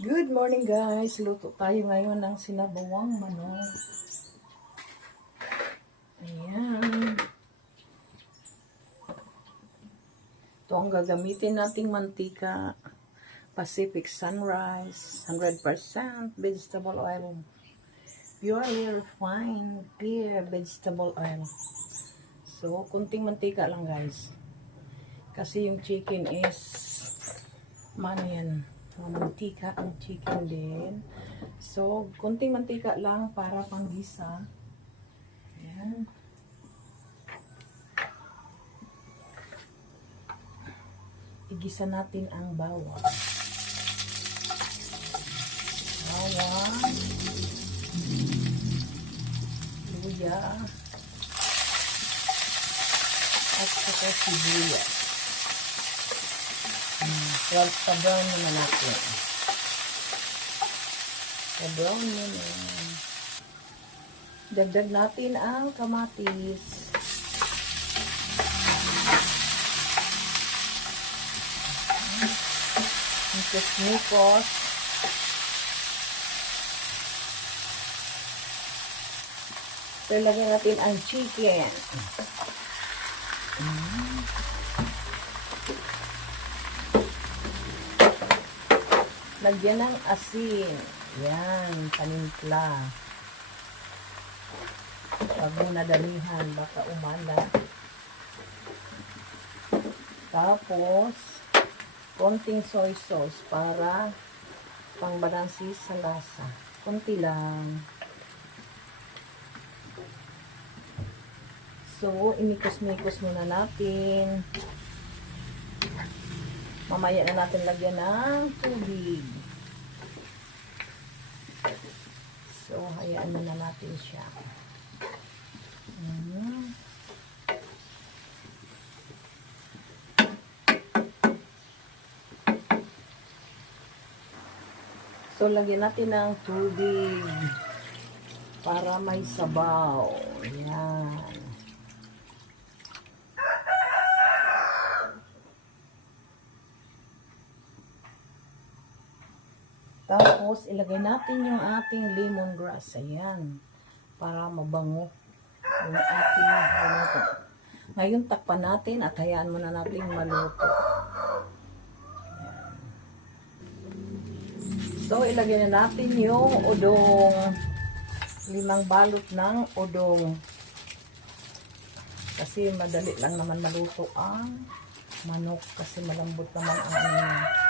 Good morning guys! Luto tayo ngayon ng sinabawang manok. Ayan. Ito ang gagamitin nating mantika. Pacific Sunrise. 100% vegetable oil. Purely refined clear vegetable oil. So, kunting mantika lang guys. Kasi yung chicken is yan. Mantika ang chicken din. So, kunting mantika lang para panggisa. Ayan. Igisa natin ang bawang. Bawang. Luya. At saka sibuyas. Pa-brown naman natin. Pa-brown naman. Dagdag natin ang kamatis. Ang kusmikos. So, ilagay natin ang chicken. Lagyan ng asin. Yan, panimpla. Huwag mo nadamihan, baka umala. Tapos, konting soy sauce para pangbalansi sa lasa. Konti lang. So, imikos-mikos muna natin. Mamaya na natin lagyan ng tubig. So, hayaan muna natin siya. So, lagyan natin ng tubig para may sabaw. Ayan. Tapos, ilagay natin yung ating lemongrass. Ayan. Para mabango yung ating maluto. Ngayon, takpan natin at hayaan muna natin maluto. Ayan. So, ilagay na natin yung udong. 5 balot ng udong. Kasi madali lang naman maluto ang manok. Kasi malambot naman ang